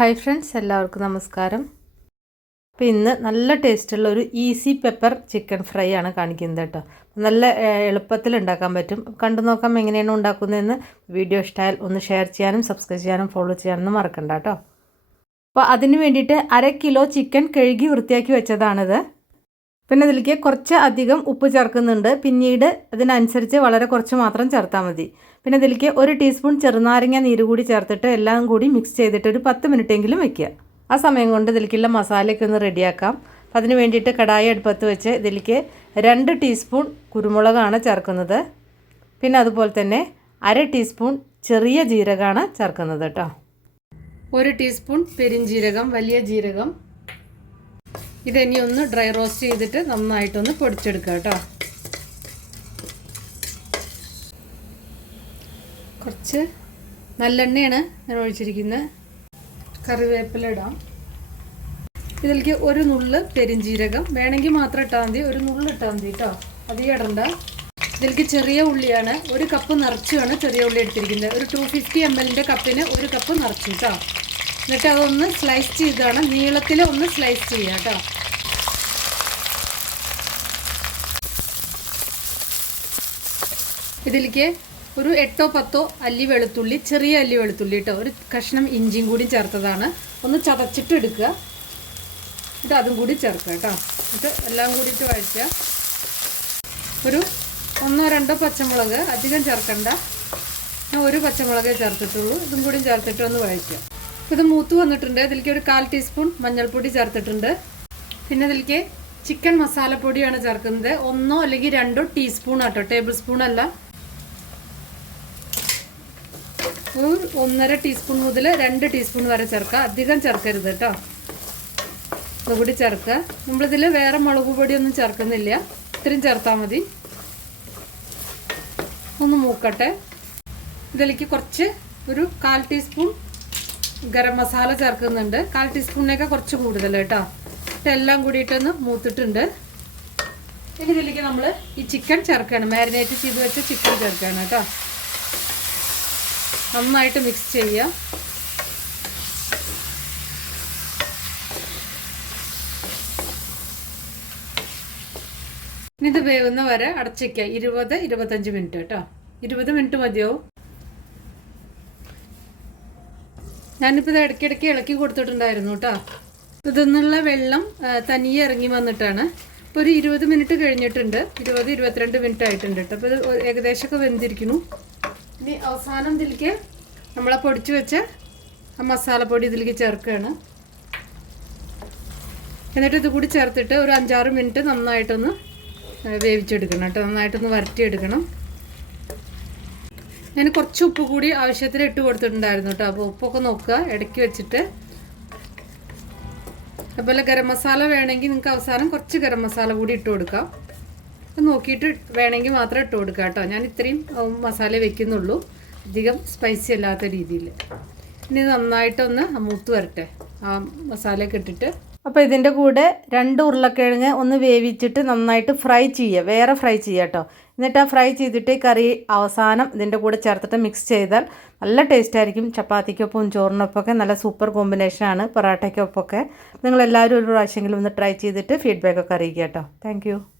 Hi friends എല്ലാവർക്കും നമസ്കാരം. അപ്പോൾ ഇന്ന് നല്ല ടേസ്റ്റുള്ള ഒരു ഈസി പെപ്പർ ചിക്കൻ ഫ്രൈ ആണ് കാണിക്കുന്നത് കേട്ടോ. നല്ല എളുപ്പത്തിൽ ഉണ്ടാക്കാൻ പറ്റും. കണ്ടു നോക്കാം എങ്ങനെയാണ് ഉണ്ടാക്കുന്നതെന്ന്. വീഡിയോ ഇഷ്ടമായാൽ ഒന്ന് ഷെയർ ചെയ്യാനും സബ്സ്ക്രൈബ് ചെയ്യാനും ഫോളോ ചെയ്യാനൊന്നും മറക്കണ്ട കേട്ടോ. അപ്പോൾ അതിന് വേണ്ടിയിട്ട് അര കിലോ ചിക്കൻ കഴുകി വൃത്തിയാക്കി വെച്ചതാണിത്. പിന്നെ ഇതിലേക്ക് കുറച്ച് അധികം ഉപ്പ് ചേർക്കുന്നുണ്ട്. പിന്നീട് അതിനനുസരിച്ച് വളരെ കുറച്ച് മാത്രം ചേർത്താൽ മതി. പിന്നെ ഇതിലേക്ക് ഒരു ടീസ്പൂൺ ചെറുനാരങ്ങ നീര് കൂടി ചേർത്തിട്ട് എല്ലാം കൂടി മിക്സ് ചെയ്തിട്ട് ഒരു പത്ത് മിനിറ്റെങ്കിലും വെക്കുക. ആ സമയം കൊണ്ട് ഇതിലേക്കുള്ള മസാലയൊക്കെ ഒന്ന് റെഡിയാക്കാം അതിന് വേണ്ടിയിട്ട് കടായി അടുപ്പത്ത് വെച്ച് ഇതിലേക്ക് രണ്ട് ടീസ്പൂൺ കുരുമുളകാണ് ചേർക്കുന്നത്. പിന്നെ അതുപോലെ തന്നെ അര ടീസ്പൂൺ ചെറിയ ജീരകമാണ് ചേർക്കുന്നത് കേട്ടോ. ഒരു ടീസ്പൂൺ പെരിഞ്ജീരകം വലിയ ജീരകം ഇതിനി ഒന്ന് ഡ്രൈ റോസ്റ്റ് ചെയ്തിട്ട് നന്നായിട്ടൊന്ന് പൊടിച്ചെടുക്കുക കേട്ടോ. കുറച്ച് നല്ലെണ്ണയാണ് ഞാൻ ഒഴിച്ചിരിക്കുന്നത്. കറിവേപ്പില ഇടാം. ഇതിലേക്ക് ഒരു നുള്ള് പെരിഞ്ജീരകം വേണമെങ്കിൽ മാത്രം ഇട്ടാൽ മതി. ഒരു നുള്ള് ഇട്ടാൽ മതി കേട്ടോ. അധികം ഇടണ്ട. ഇതിലേക്ക് ചെറിയ ഉള്ളിയാണ്. ഒരു കപ്പ് നിറച്ചുമാണ് ചെറിയ ഉള്ളി എടുത്തിരിക്കുന്നത്. ഒരു ടു ഫിഫ്റ്റി എം എല്ലിന്റെ കപ്പിന് ഒരു കപ്പ് നിറച്ചു കേട്ടോ. എന്നിട്ട് അതൊന്ന് സ്ലൈസ് ചെയ്താണ് നീളത്തിൽ ഒന്ന് സ്ലൈസ് ചെയ്യുക കേട്ടോ. ഇതിലേക്ക് ഒരു എട്ടോ പത്തോ അല്ലി വെളുത്തുള്ളി ചെറിയ അല്ലി വെളുത്തുള്ളി കേട്ടോ. ഒരു കഷ്ണം ഇഞ്ചിയും കൂടി ചേർത്തതാണ്. ഒന്ന് ചതച്ചിട്ട് എടുക്കുക. എന്നിട്ട് അതും കൂടി ചേർക്കുക കേട്ടോ. എന്നിട്ട് എല്ലാം കൂടിയിട്ട് വഴറ്റുക. ഒരു ഒന്നോ രണ്ടോ പച്ചമുളക് അധികം ചേർക്കണ്ട. ഞാൻ ഒരു പച്ചമുളകേ ചേർത്തിട്ടുള്ളൂ. ഇതും കൂടി ചേർത്തിട്ട് ഒന്ന് വഴറ്റുക. ഇത് മൂത്ത് വന്നിട്ടുണ്ട്. ഇതിലേക്ക് ഒരു കാൽ ടീസ്പൂൺ മഞ്ഞൾപ്പൊടി ചേർത്തിട്ടുണ്ട്. പിന്നെ ഇതിലേക്ക് ചിക്കൻ മസാലപ്പൊടിയാണ് ചേർക്കുന്നത്. ഒന്നോ അല്ലെങ്കിൽ രണ്ടോ ടീസ്പൂൺ ആട്ടോ. ടേബിൾ സ്പൂൺ അല്ല. ഒന്നര ടീസ്പൂൺ മുതൽ രണ്ട് ടീസ്പൂൺ വരെ ചേർക്കുക. അധികം ചേർക്കരുത് കേട്ടോ. അതുകൂടി ചേർക്കുക. നമ്മളിതിൽ വേറെ മുളക് പൊടിയൊന്നും ചേർക്കുന്നില്ല. ഇത്രയും ചേർത്താൽ മതി. ഒന്ന് മൂക്കട്ടെ. ഇതിലേക്ക് കുറച്ച് ഒരു കാൽ ടീസ്പൂൺ ഗരം മസാല ചേർക്കുന്നുണ്ട്. കാൽ ടീസ്പൂണിനേക്കാൾ കുറച്ച് കൂടുതൽ കേട്ടോ. ഇതെല്ലാം കൂടിയിട്ടൊന്ന് മൂത്തിട്ടുണ്ട്. ഇനി ഇതിലേക്ക് നമ്മൾ ഈ ചിക്കൻ ചേർക്കുകയാണ് മാരിനേറ്റ് ചെയ്ത് വെച്ച ചിക്കൻ ചേർക്കുകയാണ് കേട്ടോ. നന്നായിട്ട് മിക്സ് ചെയ്യുക ഇനി ഇത് വേവുന്ന വരെ അടച്ചിക്കുക ഇരുപത് ഇരുപത്തഞ്ച് മിനിറ്റ് കേട്ടോ. ഇരുപത് മിനിറ്റ് മതിയാവും. ഞാനിപ്പോൾ ഇത് ഇടയ്ക്കിടയ്ക്ക് ഇളക്കി കൊടുത്തിട്ടുണ്ടായിരുന്നു കേട്ടോ. ഇതിന്നുള്ള വെള്ളം തനിയെ ഇറങ്ങി വന്നിട്ടാണ്. ഇപ്പോൾ ഒരു ഇരുപത് മിനിറ്റ് കഴിഞ്ഞിട്ടുണ്ട്. ഇരുപത് ഇരുപത്തിരണ്ട് മിനിറ്റ് ആയിട്ടുണ്ട് കേട്ടോ. അപ്പോൾ ഇത് ഏകദേശമൊക്കെ വെന്തിരിക്കുന്നു. ഇനി അവസാനം ഇതിലേക്ക് നമ്മളെ പൊടിച്ച് വെച്ച ആ മസാലപ്പൊടി ഇതിലേക്ക് ചേർക്കുകയാണ്. എന്നിട്ട് ഇത് കൂടി ചേർത്തിട്ട് ഒരു അഞ്ചാറ് മിനിറ്റ് നന്നായിട്ടൊന്ന് വേവിച്ചെടുക്കണം കേട്ടോ. നന്നായിട്ടൊന്ന് വരട്ടിയെടുക്കണം. ഞാൻ കുറച്ച് ഉപ്പ് കൂടി ആവശ്യത്തിന് ഇട്ട് കൊടുത്തിട്ടുണ്ടായിരുന്നു കേട്ടോ. അപ്പോൾ ഉപ്പൊക്കെ നോക്കുക. ഇടയ്ക്ക് വെച്ചിട്ട്. അതുപോലെ ഗരം മസാല വേണമെങ്കിൽ നിങ്ങൾക്ക് അവസാനം കുറച്ച് ഗരം മസാല കൂടി ഇട്ട് കൊടുക്കാം. നോക്കിയിട്ട് വേണമെങ്കിൽ മാത്രം ഇട്ട് കൊടുക്കുക കേട്ടോ. ഞാൻ ഇത്രയും മസാല വെക്കുന്നുള്ളൂ. അധികം സ്പൈസി അല്ലാത്ത രീതിയിൽ. ഇനി നന്നായിട്ടൊന്ന് മൂത്ത് വരട്ടെ. ആ മസാലയൊക്കെ ഇട്ടിട്ട്. അപ്പോൾ ഇതിന്റെ കൂടെ രണ്ട് ഉരുളക്കിഴങ്ങ് ഒന്ന് വേവിച്ചിട്ട് നന്നായിട്ട് ഫ്രൈ ചെയ്യുക. വേറെ ഫ്രൈ ചെയ്യുക കേട്ടോ എന്നിട്ട് ആ ഫ്രൈ ചെയ്തിട്ട് കറി അവസാനം ഇതിന്റെ കൂടെ ചേർത്തിട്ട് മിക്സ് ചെയ്താൽ നല്ല ടേസ്റ്റ് ആയിരിക്കും. ചപ്പാത്തിക്കൊപ്പം ചോറിനൊപ്പമൊക്കെ നല്ല സൂപ്പർ കോമ്പിനേഷനാണ് പൊറാട്ടയ്ക്കൊപ്പമൊക്കെ നിങ്ങളെല്ലാവരും ഒരു പ്രാവശ്യമെങ്കിലും ഒന്ന് ട്രൈ ചെയ്തിട്ട് ഫീഡ്ബാക്കൊക്കെ അറിയിക്കുക കേട്ടോ താങ്ക്